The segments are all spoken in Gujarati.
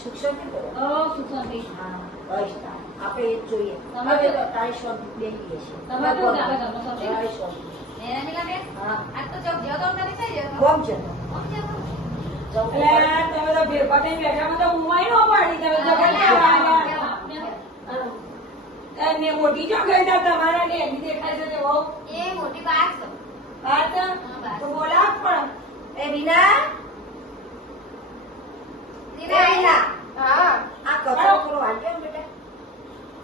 સુખ શાંતિ કરો. સુખ શાંતિ. હા બસ આપણે એ જ જોઈએ. તમે હવે તો તારી શાંતિ બેસી છે. તમે કેવું લાગે તમને શાંતિ? તારી શાંતિ. હા આજ તો જગ જતો તમે કઈ જતો? કોમ છે તો. કોમ જતો? જવું પડે. તમે તો ભેગા થઈને બેઠા તો ઊંઘાઈ ન પાડી તમે તો ને મોટી જો ગઈ તા તમારા ને એની દેખાય છે તે બહુ એ મોટી વાત છે. વાત તો બોલા પણ એ રીના રીના હા. આ કપડો કરો હાલ્યો બેટા.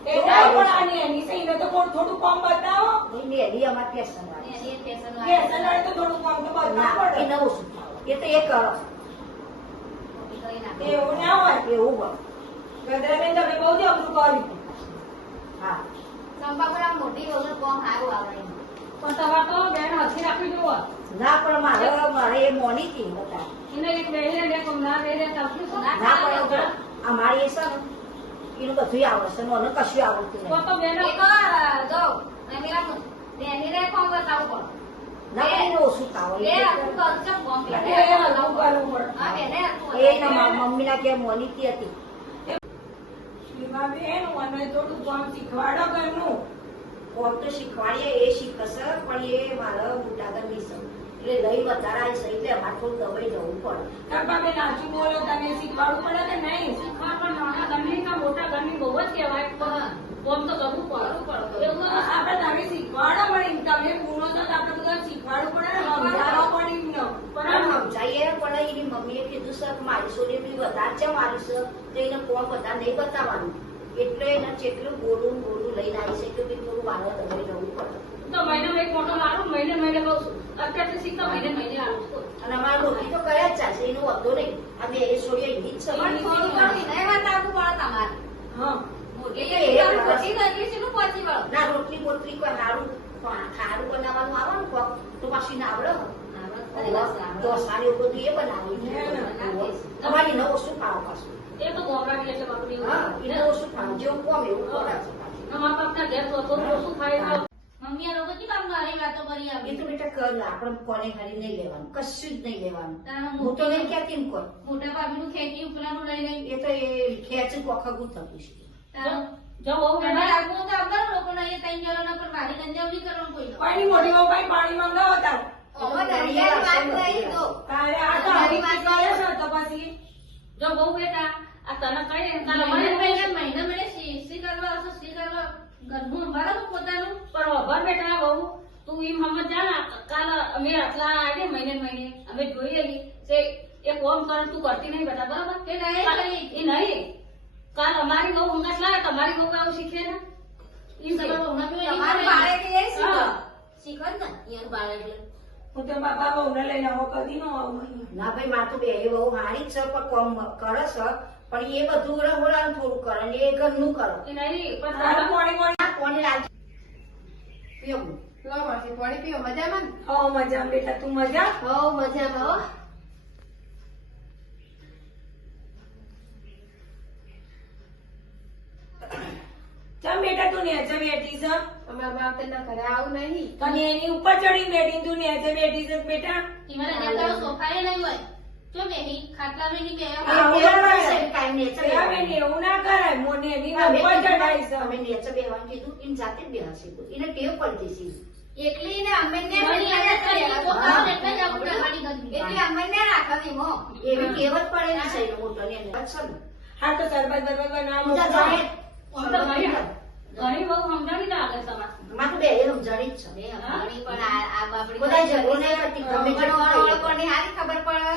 એ જાય પણ આની એની સહી ને તો થોડું કામ બતાવો ભાઈ ને એની અમાર ફેશન વાળી. એ ફેશન કે સનાડે તો થોડું કામ તો ના બતાવવું એ પડે નવું શું એ તો એ કરો એવું ના હોય એવું હોય. ગદરાબેન તમે બહુ જ અઘરું કર્યું હા ચંપાપુરા મોટી વગર કોમ સારું આવડે. પણ તમારે તો બેન હસી રાખવી જોવો ના પણ મારે એ મોની હતી બધા. એને એક બેહીને બે કમલા બે તકલીફ શું? ના પણ જો અમારી એ છે ને એનું બધું આવડશે મને કશું આવડતું તો નહીં. તો બેન એક જો એની રે કોમ બતાવું ના પણ એને ઓછું પડે. આવડે. એ આખું કલ્ચર કોમ એ હલવું કરવું પડે હા બેને આખું એ મમ્મીના કે મોનીતી હતી. એમાં બેન મને થોડું કામ શીખવાડો ઘરનું કોમ તો શીખવાડીએ એ શીખશે પણ એ મારા મોટા ઘરની છે એટલે લઈ વધારે આવી છે એટલે અમારે થોડું દવાઈ જવું પડે. કાકા બેન સાચું બોલો તમે શીખવાડવું પડે કે નહીં? શીખવા પણ નાના ઘરની કે મોટા ઘરની બહુ જ કહેવાય પણ કોમ તો કરવું પડે એવું તો આપણે તમે શીખવાડો પડે તમે પૂરો છો તો આપણે બધા શીખવાડવું પડે ને સમજાવવા પડે એમને. પણ બરાબર સમજાઈએ પણ એની મમ્મીએ કીધું છે કે મારી છોરી બી વધારે છે મારી છે તો એને કોમ બધા નહીં બતાવવાનું એટલે એને જેટલું બોલું લઈને આવી છે કે બી થોડું વાળો દવાઈ જવું પડે. તો મહિને એક મોટો લાડુ મહિને કહું છું અત્યારથી શીખતા મહિને આવું છું અને અમારા રોટી તો કયા જ ચાલશે એનો વાંધો નહીં. અમે એ છોડીએ એની જ છે. પણ થોડું ઘણું નહીં બતાવવું પડે તમારે. હા મોટી પછી ગઈ છે નું પહોંચી વળો. ના રોટલી બોટલી કોઈ સારું ખારું બનાવવાનું આવે ને કોક તો પાછી ના આવડે તો સારી બધું એ બનાવ્યું તમારી નવો શું ખાવ પાછું. એ તો ગોમડા કે છે બાપડી હા એને ઓછું ખાવ જેવું કોમ એવું કરે છે પાછું. અમારા બાપના ઘેર તો ઓછું ખાય તો મમ્મી આ લોકો કેમ આમ મારી વાતો કરી એ આવી? તો બેટા કર આપણે કોને ખાલી નહીં લેવાનું કશું જ નહીં લેવાનું. તારા હું તો નહીં કહેતી ને કોઈ મોટા ભાભીનું ખેતી ઉપરાનું લઈ લઈ. એ તો એ ખેંચું કોખગું થતું છે. તારા જો બહુ તમારે આગળ તો આવતા લોકોને અહીંયા ત્રણ જણાના પર મારી ગંજાવલી કરવાનું કોઈ નો. પાણી મોટી બહુ કઈ પાણી મંગાવો તાર હવે દરિયાની વાત નહીં તો. તારે આ તો આવી વાત કરે છે તો પછી જો બહુ બેટા આ તને કઈ મહિને શી કરવા આવશો, શી કરવા ઘરનું સંભાળો પોતાનું. પણ ખબર બેટા બહુ તું એમ સમજ જા ને કાલ અમે આટલા આજે મહિને અમે જોઈએ કે એ કોમ કરે તું કરતી નહીં બેટા બરાબર કે નહીં કરી. એ નહીં કાલ અમારી બહુ હંગાત લાવે તમારી બહુ આવું શીખે ને એમ કે તમારું બાળે કે એ શીખો. હા. શીખો જ ને એનું બાળે એટલે. હું તો બાપા બહુને લઈને આવો કદી નો આવું ના ભાઈ માર તો બે બહુ હારી જ છે પણ કોમ કરે છે પણ એ બધું રહોડાનું થોડું કરે ને એ ઘરનું કરે. એ નહીં પણ તારે પાણી આ કોને લાલ પીવું લો માસી પાણી પીવો મજામાં ને? હો મજા બેટા તું મજા હો મજામાં હો. ચમ બેટા તું નેચે બેઠી છે અમારા બાપ તેના ઘરે આવું નહીં. તને એની ઉપર ચડીને બેઠી તું નેચે બેઠી છે બેટા ઈમારે જતો સોફાએ નહીં હોય. જો બેહી ખાટલા માં નહીં બેહ્યો. આ એવું છે કે કાંઈ નેચે બેટા બેહવાનું. બેન એવું ના કરાય મોને એની અમે ઉપર ચડાઈ છે અમે નેચે બેહવાનું કીધું એને જાતે જ બેહશે એને ટેવ પડી જશે. એકલી ને અમને મળી આને કરી તો કામ એટલે જ આપણે ગાડી ગઈ. એટલે અમને રાખવી મો. એવી ટેવ જ પડેલી છે એને મોટોને એને અચ્છા ને હા તો સરબત બરબત બનાવો બીજા જાણે આમ તો ઘણી બહુ સમજાવી ના આગળ તમારે માં તો બે સમજાણી જ છે. ઘણી પણ આ બાપડી બધા જરૂર નહીં પડતી ગમે તે પણ કોની હારી ખબર પડે.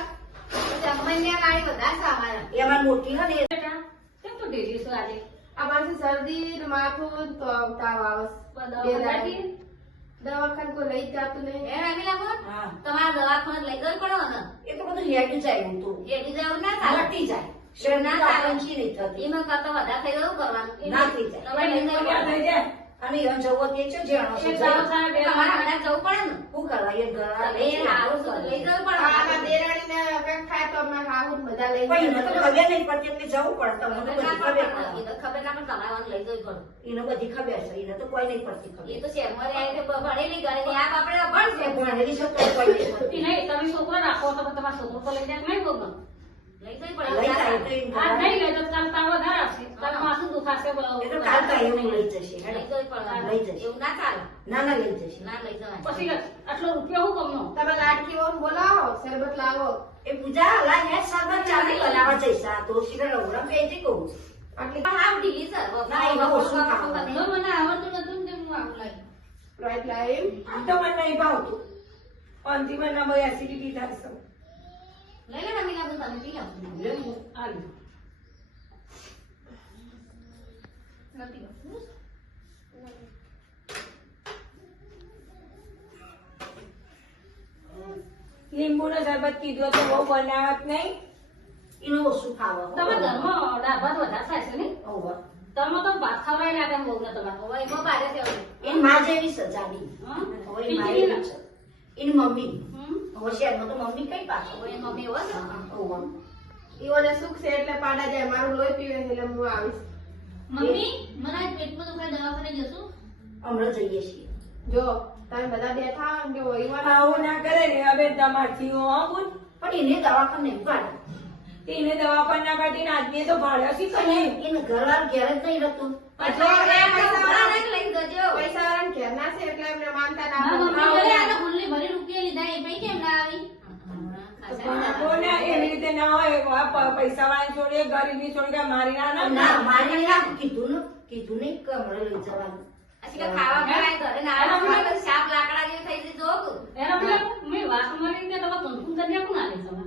પછી અમને ગાડી વધારે છે અમારે. એમાં મોટી હે ને બેટા કેમ તો ઢીલી છો આજે અમારે શરદી ને માથું તો તાવ આવે બધાથી દવાખાને કોઈ લઈ જતું નહીં. હે રમી લાગો હા તમારા દવાખાને લઈ ગઈ પડો ને. એ તો બધું હેડી જાય હું તો એડી જાવ ના ચાલે. હટી જાય શરીરના કારણથી નહીં થતી એમાં કરતા વધારે થઈ ગયું કરવાનું. ના થઈ જાય તમારે લઈ જવું ક્યાં પડે. થઈ જાય અને એ જવો તે છે જેણો છે એક દવાખાને બે તમારે હમણાં જવું પડે ને. શું કરવા એ ઘર તમે હારું તો લઈ જવું પડે. આમાં દેરાણીને કંઈક થાય તો અમે હાહુ ને બધા લઈ પણ એને તો જાય. ખબર નહીં પડતી એટલે જવું પડે તમને તો બધી ખબર એ તો ખબર ના પણ તમારે લઈ જવું પડે. એને બધી ખબર છે એને તો કોઈ નહીં પડતી એ ખબર તો શહેરમાં રહે છે ભણેલી ગણેલી આ આપણે ભણશે. ભણેલી છે તો કોઈ નહીં એ પડતી. નહીં તમે છોકરો રાખો તો તમારા છોકરો તો લઈ જાય નહીં બોલો લઈ લઈ જવી લઈ જાય તો પડે એમ આ કરાય. નહીં લે તો કાલ તાવ વધારે આવશે. કાલ માથું દુખાશે. એ તો કાલ તો એવું લઈ જશે લઈ હેડો. જવી પડે લઈ જશે. એવું ના ચાલે ના ના લઈ જશે. ના લઈ જવાય પછી આટલો રૂપિયો હું કમનો? તમે લાડકીઓને બોલાવો શરબત લાવો એ પૂજા લા હે સરબત ચાલી બનાવવા જઈશા તો શીરા લવરા પેજી કહું. આટલી પણ હાવ ઢીલી સર ના, એમાં ઓછું ખાવાનું. જો મને આવડતું નતું ને તે હું આવું લાવી રાઈટ લાઈમ આ તો મને નહીં ભાવતું. અંતિમમાં ના ભાઈ એસિડિટી થશે. લઈ લે રમીલા બધું તને પી લાવું લે હું આ લે. નથી ગમતું. લીંબુનો શરબત કીધું તો બહુ બનાવત નહીં. એનું ઓછું ખાવા. તમે ઘરમાં દાળ ભાત વધારે થાય છે ને? ઓહો. તમે તો ભાત ખવડાવી લાગે બહુ ને તમારે. હવે એમાં બારે છે હવે. એની માં જેવી સજાવી. હા? હવે એની માં એવી છે. એની મમ્મી. હમ? હવે શહેરમાં તો મમ્મી કઈ પાછો. હવે એની મમ્મી એવો છે ઓહો. ઈઓને સુખ છે એટલે પાડા જાય મારું લોહી પીવે છે એટલે હું આવીશ મમ્મી મને આજ પેટમાં દુખાય દવાખાને જશું હમણાં જઈએ છીએ. જો તમે બધા બેઠા હોય ને જો ઈવન આવું ના કરે ને હવે તમારથી હો બોલ. પણ એને દવાખાને નહીં કાઢે. તેને દવાખાને ના કાઢીને આજને તો ભાડ્યા શી કરે? એને ઘરવાળા ઘેર જ નહીં રહેતું. જો એ પૈસા લઈને જજો પૈસા વાળાને ઘેર ના છે એટલે એમને માનતા ના મારા પડે. મમ્મી જોડે આને ગુલ્લી ભરી રૂપિયા લીધા એ પૈ કેમ ના આવી કોને એવી રીતે ના હોય. પૈસા વાળા છોડીએ ગરીબની છોડી મારી ના ના મારી ના કીધું ને કીધું નહીં કે હમણાં લઈ જવાનું. પછી કે ખાવા પીવાય ઘરે ના આવે તો શાક લાકડા જેવી થઈ જઈ જોગ એના પેલા મેં વાત મારી કે તમે કંકુમ કન્યા કોણ આલે તમે?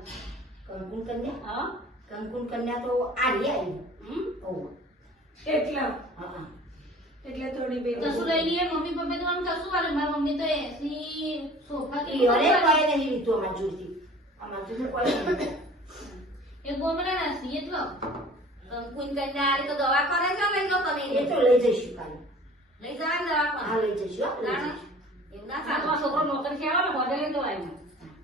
કંકુન કન્યા હા? કંકુન કન્યા તો આલી આવી. હમ? ઓહો. એટલા હા. એટલે થોડી બે કશું લઈ લઈએ મમ્મી પપ્પા તો મને કશું વાલે મારી મમ્મી તો એસી સોફા કે એ અરે કોઈ નહીં લીધું અમાર જોડથી. અમાર જોડે કોઈ નહીં. એ ગોમડા ના સીએ તો કંકુન કન્યા આરી તો દવા કરે છે લઈ લો તમે એ તો લઈ જઈશું કાલે. લઈ જવાનું દવાખાને હા લઈ જઈશું હો, લઈ ના, ના. જઈશું. એવું ના આ તો ચાલે છોકરો નોકરી થી આવે ને હોટેલ લઈ જવાય એમ.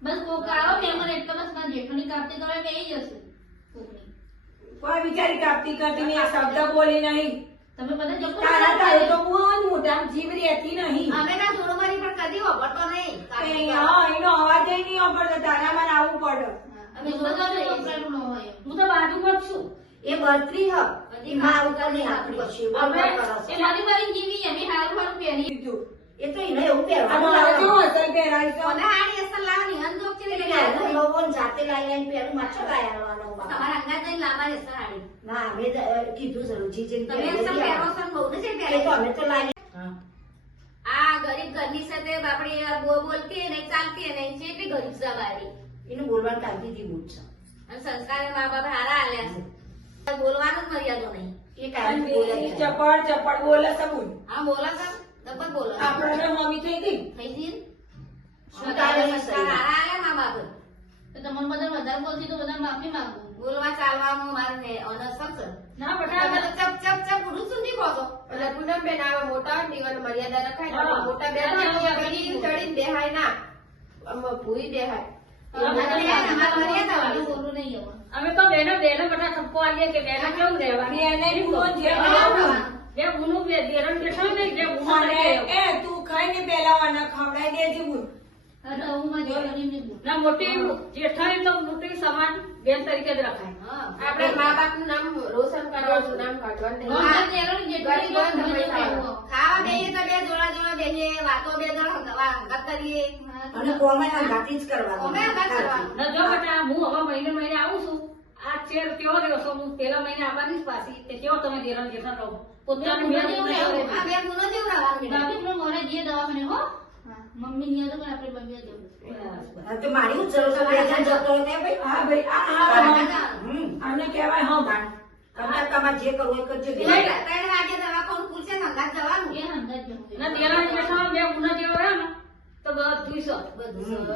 બસ કોક આવો ને મને એટલે બસ મારી જેઠુની કાપતી કરવા બે જશે કોકની. કોઈ બિચારી કાપતી કરતી નહીં, આ શબ્દ બોલી નહીં. તમે બધા જતો તારા તારે તો બહુ જ મોટા જીવ રહેતી નહીં. અમે ના જોડો મારી પણ કદી વાપરતો નહીં એ હા, એનો અવાજ ય નહીં સાંભળતો. તારા માં આવવું પડે. અમે જોડો વપરાયેલું ન હોય હું તો બાજુમાં જ છું. એ બરતરી હ. એ માં આવું કરી આપી પછી હવે બરાબર એ કરશે. મારી મારી જીવી અમે હારું હારું પહેરી કીધું. એ તો એને એવું આ મારે પહેરવાનું. કેવું અસર પહેરાય છે? મને હાડી અસર લાવવાની અંધોક છે એટલે એટલે પહેરવું લોકોને જાતે લાવી લાવીને પહેરું. માછો ગાય આવવાનો બાપા. તમારા અંગાત જઈને લાવવાની અસર હાડી ના અમે તો કીધું છે રૂચિજીને તમે પહેરી અસર લઈ પહેરો આવો. છો ને બહુ ને છે એ તો પહેરે અમે તો લાવી. હા. આ ગરીબ ઘરની સાથે બાપડી બોલતી નહીં ચાલતી નહીં છે એટલી ગરીબ છે બારી એનું બોલવાનું કાઢી બૂટ છે. અને સંસ્કારે મા બાપ હારા આલ્યા છે બોલવાનું જ મર્યાદો નહીં એ કાઢી બોલાય છે. ચપડ ચપડ બોલે સબૂન. હા બોલો છો ડબલ બોલો આપણે મમ્મી થઈ ગઈ. થઈ ગઈ શું તારે નહીં સંસ્કાર સહી? હારા આલ્યા મા બાપ તો તમને બધા વધારે બોલતી તો બધા માફી માંગુ બોલવા ચાલવામાં મારે અનસર છે ના તમે બટા તો ચપ ચપ ચપ ઉડું સુધી કહો છો એટલે પૂનમબેન આવા મોટા હોય ને ઈવન મર્યાદા રખાય ને હા. મોટા બેન હોય તો કદી ચડીને બેહાય ના આમ ભૂઈ બેહાય અમારે બોલવું નહીં હવે અમે તો બેનો બેનો બધા ઠપકો આલીએ કે બેનો કેવું રહેવાની એને ગુનો જે જે ગુનો બે દેરણ બેઠો ને જે ગુનો એ તું ખાઈ ને પેલા વાના ખવડાઈ દેજે ગુણ હવે તો હું મારી જેઠાણીને બોલું. ના મોટી જેઠાણી તો મોટી સમાન બેન તરીકે જ રખાય. હા. આપણે મા બાપનું નામ રોશન કરવાનું નામ કાઢવાનું નહીં. અમારે જેઠાણી જેઠાણી ગરીબ હોય ને ગમે તે પૈસા ખાવું. ખાવા બેસીએ તો બે જોડા જોડા બેસીએ, વાતો બે જોડા હંગાત કરીએ. અને કોમે હંગાતી જ કરવાનું. કોમે હંગાત કરવાનું. ના જો બેટા હું હવે મહિને આવું છું. આ ચેર કેવો રહ્યો છો? હું પેલા મહિને આવવાની જ પાછી તે કેવો તમે દેરણ જેઠા રહો પોતાની ગુનો મેળ જેવું નહીં રહેવું. આવે. આ બે ગુનો જેવું રહેવાનું. બાપી પણ મોરે જઈએ દવાખાને હો મમ્મી ની હતું પણ આપણે મમ્મી જવું હા, તો મારી હું જરૂર છે? બે જણ જતો હોય તે ભાઈ. હા ભાઈ આ હમ. આને કહેવાય હા બાણ. કરતા તમારે જે કરવું હોય એ કરજો. 3 વાગે દવાખાનું ખુલશે ને હંગાત જવાનું એ હંગાત જવું ના દેરણ જેઠા બે ગુના જેવો રહ્યો ને તો બધું બધું